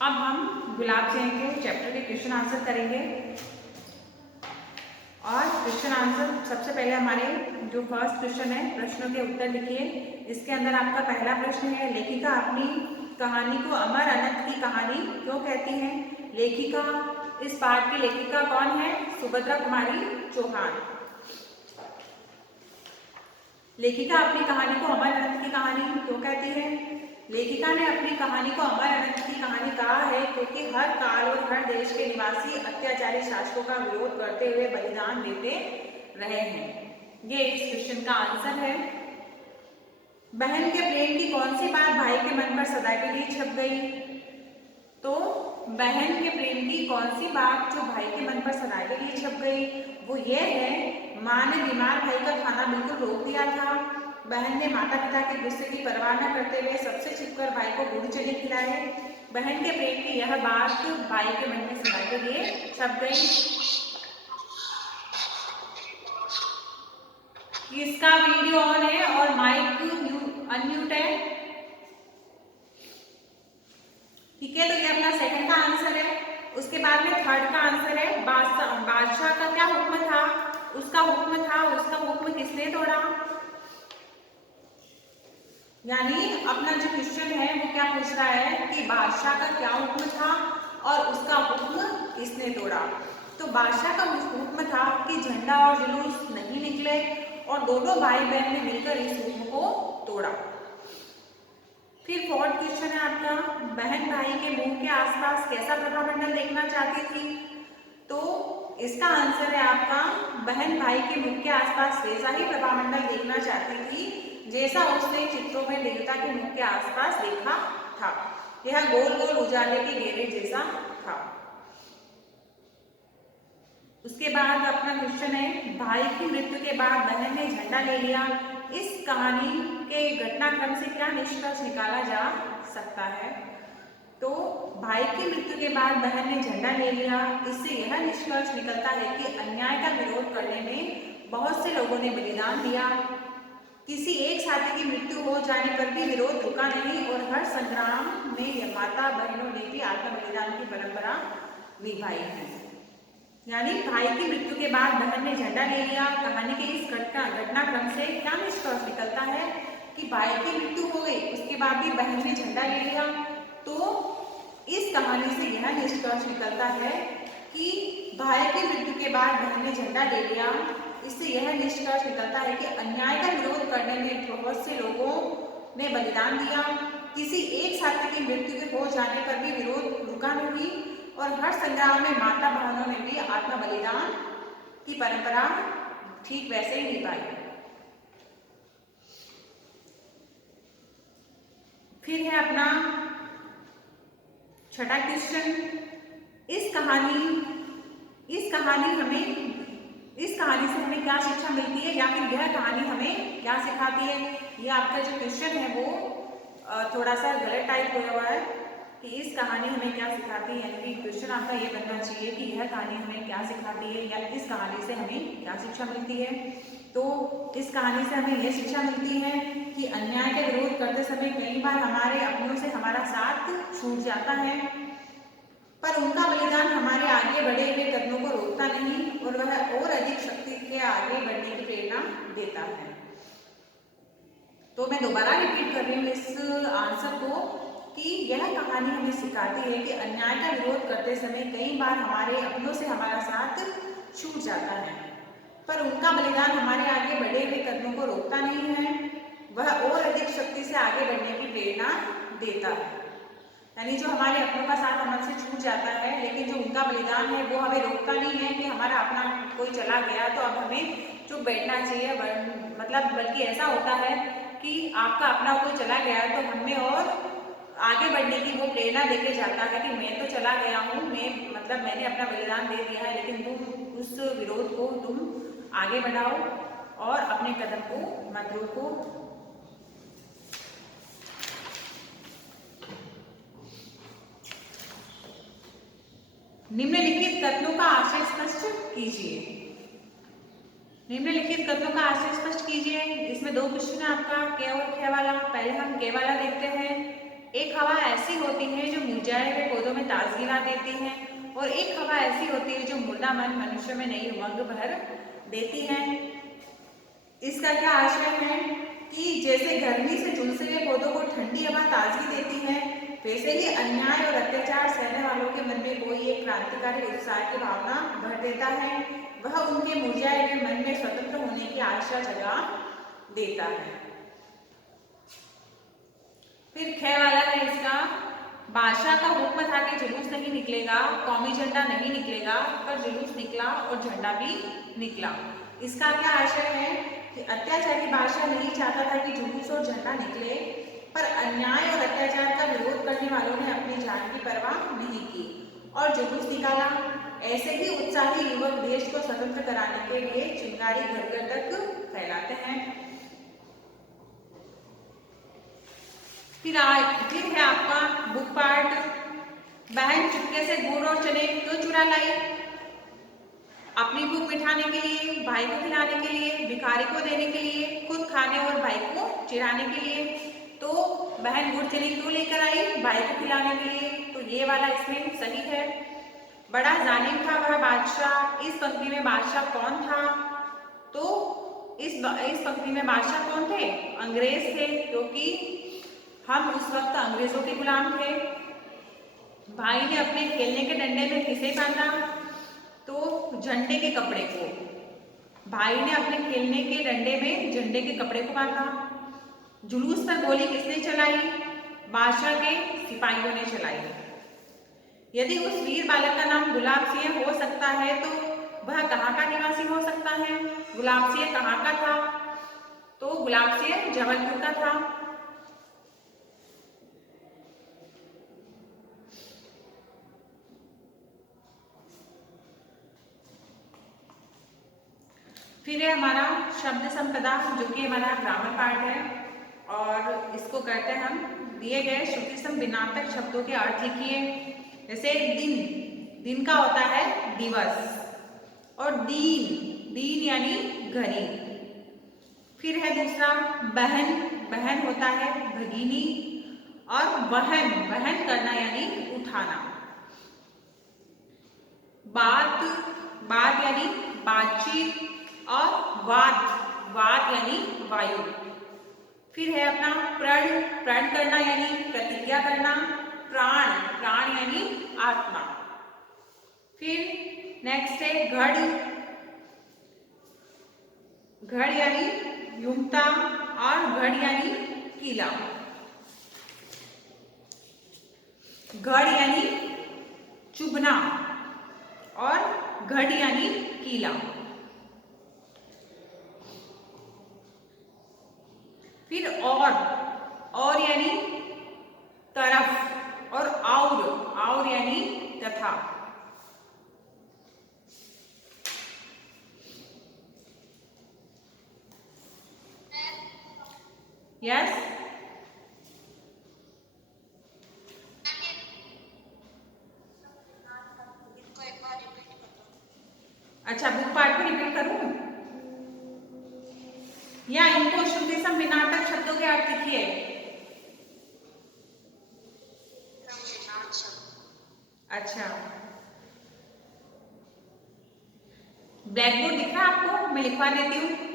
अब हम गुलाब जैन के चैप्टर के क्वेश्चन आंसर करेंगे। और क्वेश्चन आंसर सबसे पहले हमारे जो फर्स्ट क्वेश्चन है, प्रश्नों के उत्तर लिखिए। इसके अंदर आपका पहला प्रश्न है, लेखिका अपनी कहानी को अमर अनंत की कहानी क्यों कहती है? लेखिका, इस पाठ की लेखिका कौन है? सुभद्रा कुमारी चौहान। लेखिका अपनी कहानी को अमर अनंत की कहानी क्यों कहती है? लेखिका ने अपनी कहानी को अमर अनंत की कहानी कहा है क्योंकि हर काल और हर देश के निवासी अत्याचारी शासकों का विरोध करते हुए बलिदान देते रहे हैं। ये इस क्वेश्चन का आंसर है। बहन के प्रेम की कौन सी बात भाई के मन पर सदा के लिए छप गई? तो बहन के प्रेम की कौन सी बात जो भाई के मन पर सदा के लिए छप गई, वो ये है, माँ ने बीमार भाई का खाना बिल्कुल रोक दिया था। बहन ने माता पिता के गुस्से की परवाह न करते हुए सबसे छिपकर भाई को गुड़ चने खिलाए। बहन के प्रेम की यह बात भाई के मन में सदा के लिए छप गई। इसका वीडियो ऑन है और माइक अनम्यूट है। ठीक है, तो ये अपना सेकंड का आंसर है। उसके बाद में थर्ड का आंसर है, बादशाह का क्या हुक्म था? उसका हुक्म किसने तोड़ा? यानी अपना जो क्वेश्चन है वो क्या पूछ रहा है कि बादशाह का क्या हुक्म था और उसका हुक्म किसने तोड़ा? तो बादशाह का हुक्म था कि झंडा और जुलूस नहीं निकले, और दोनों भाई बहन ने मिलकर इस हुक्म को तोड़ा। फिर फोर्थ क्वेश्चन है आपका, बहन भाई के मुंह के आसपास कैसा प्रभामंडल देखना चाहती थी? तो इसका आंसर है आपका, बहन भाई के मुख के आसपास वैसा ही प्रभामंडल देखना चाहती थी जैसा उसने चित्रों में देवता के मुख के आसपास देखा था। यह गोल गोल उजाले के घेरे जैसा था। उसके बाद अपना क्वेश्चन है, भाई की मृत्यु के बाद बहन ने झंडा ले लिया। इस कहानी के घटनाक्रम से क्या निष्कर्ष निकाला जा सकता है? तो भाई की मृत्यु के बाद बहन ने झंडा ले लिया, इससे यह निष्कर्ष निकलता है कि अन्याय का विरोध करने में बहुत से लोगों ने बलिदान दिया। किसी एक साथी की मृत्यु हो जाने पर भी विरोध रुका नहीं और हर संग्राम में माता बहनों ने भी आत्म बलिदान की परंपरा निभाई है। यानी भाई की मृत्यु के बाद बहन ने झंडा ले लिया। कहानी के इस घटनाक्रम से क्या निष्कर्ष निकलता है कि भाई की मृत्यु हो गई, उसके बाद भी बहन ने झंडा ले लिया। तो इस कहानी से यह निष्कर्ष निकलता है कि भाई की मृत्यु के बाद बहन ने झंडा ले लिया। इससे यह निष्कर्ष निकलता है कि अन्याय का विरोध करने में बहुत से लोगों ने बलिदान दिया। किसी एक साथी की मृत्यु के हो जाने पर भी विरोध रुका नहीं और हर संग्राम में माता बहनों ने भी आत्म बलिदान की परंपरा ठीक वैसे ही निभाई। फिर है अपना छठा क्वेश्चन, इस कहानी से हमें क्या शिक्षा मिलती है, या फिर यह कहानी हमें क्या सिखाती है? ये आपका जो क्वेश्चन है वो थोड़ा सा गलत टाइप हुआ है कि इस कहानी हमें क्या सिखाती है। यानी कि क्वेश्चन आपका ये बनना चाहिए कि यह कहानी हमें क्या सिखाती है, या इस कहानी से हमें क्या शिक्षा मिलती है। तो इस कहानी से हमें यह शिक्षा मिलती है कि अन्याय का विरोध करते समय कई बार हमारे अपनों से हमारा साथ छूट जाता है, पर उनका बलिदान हमारे आगे बढ़े हुए कदमों को रोकता नहीं और वह और अधिक शक्ति के आगे बढ़ने की प्रेरणा देता है। तो मैं दोबारा रिपीट कर रही हूँ इस आंसर को कि यह कहानी हमें सिखाती है कि अन्याय का विरोध करते समय कई बार हमारे अपनों से हमारा साथ छूट जाता है, पर उनका बलिदान हमारे आगे बढ़े हुए कदमों को रोकता नहीं है, वह और अधिक शक्ति से आगे बढ़ने की प्रेरणा देता है। यानी जो हमारे अपनों का साथ हमसे छूट जाता है, लेकिन जो उनका बलिदान है वो हमें रोकता नहीं है कि हमारा अपना कोई चला गया तो अब हमें चुप बैठना चाहिए। मतलब बल्कि ऐसा होता है कि आपका अपना कोई चला गया तो हमें और आगे बढ़ने की वो प्रेरणा देके जाता है कि मैं तो चला गया हूँ, मैंने अपना बलिदान दे दिया है, लेकिन तुम उस विरोध को तुम आगे बढ़ाओ और अपने कदम को मत रोको। निम्नलिखित कथनों का आशय स्पष्ट कीजिए। निम्नलिखित कथनों का आशय स्पष्ट कीजिए। इसमें दो क्वेश्चन है आपका, के और खे वाला। पहले हम के वाला देखते हैं। एक हवा ऐसी होती है जो मुरझाए हुए पौधों में ताजगी ला देती है, और एक हवा ऐसी होती है जो मुर्दा मन मनुष्य में नई उमंग भर देती है। इसका क्या आशय है कि जैसे गर्मी से झुलसे हुए पौधों को ठंडी हवा ताजगी देती है, वैसे ही अन्याय और अत्याचार सहने वालों के मन में कोई एक क्रांतिकारी उत्साह की भावना भर देता है। वह उनके मुरझाए हुए मन में स्वतंत्र होने की आशा जगा देता है। फिर ख वाला है इसका, बादशाह का हुक्म था कि जुलूस नहीं निकलेगा, कौमी झंडा नहीं निकलेगा, पर जुलूस निकला और झंडा भी निकला। इसका क्या आशय है कि अत्याचारी बादशाह नहीं चाहता था कि जुलूस और झंडा निकले, पर अन्याय और अत्याचार का विरोध करने वालों ने अपनी जान की परवाह नहीं की और जुलूस निकाला। ऐसे ही उत्साही युवक देश को स्वतंत्र कराने के लिए चिंगारी घर घर तक फैलाते हैं। फिर है आपका बुक पार्ट, बहन चुपके से गुड़ और चने क्यों चुरा लाई? अपनी भूख मिटाने के लिए, भाई को खिलाने के लिए, भिखारी को देने के लिए, खुद खाने और भाई को चिढ़ाने के लिए। तो बहन गुड़ चने क्यों लेकर आई? भाई को खिलाने के लिए। तो ये वाला इसमें सही है। बड़ा जालिम था वह बादशाह। इस पंक्ति में बादशाह कौन था? तो इस पंक्ति में बादशाह कौन थे? अंग्रेज थे, क्योंकि हम उस वक्त अंग्रेजों के गुलाम थे। भाई ने अपने खेलने के डंडे में किसे बांधा? तो झंडे के कपड़े को। भाई ने अपने खेलने के डंडे में झंडे के कपड़े को बांधा। जुलूस पर गोली किसने चलाई? बादशाह के सिपाहियों ने चलाई। यदि उस वीर बालक का नाम गुलाब सिंह हो सकता है तो वह कहाँ का निवासी हो सकता है? गुलाब सिंह कहाँ का था? तो गुलाब सिंह जबलपुर का था। फिर है हमारा शब्द संपदा, जो कि हमारा ग्रामर पार्ट है, और इसको करते हैं हम। दिए गए श्रुति सम भिन्नार्थक शब्दों के अर्थ लिखिए। जैसे दिन, दिन का होता है दिवस, और दीन यानी घड़ी। फिर है दूसरा बहन, बहन होता है भगिनी, और वहन करना यानी उठाना। बात यानी बातचीत, और वात यानी वायु। फिर है अपना प्रण करना यानी प्रतिज्ञा करना। प्राण यानी आत्मा। फिर नेक्स्ट है घड़ यानी युक्ता, और घड़ यानी किला। घड़ यानी चुभना, और घड़ यानी किला। फिर और यानी तरफ, और और यानी तथा। यस, अच्छा बुक पार्ट को रिपीट करूं या इनको श्रुति सम भिन्नार्थक शब्दों के अर्थ लिखिए? अच्छा, ब्लैक बोर्ड दिख रहा है आपको? मैं लिखवा देती हूँ।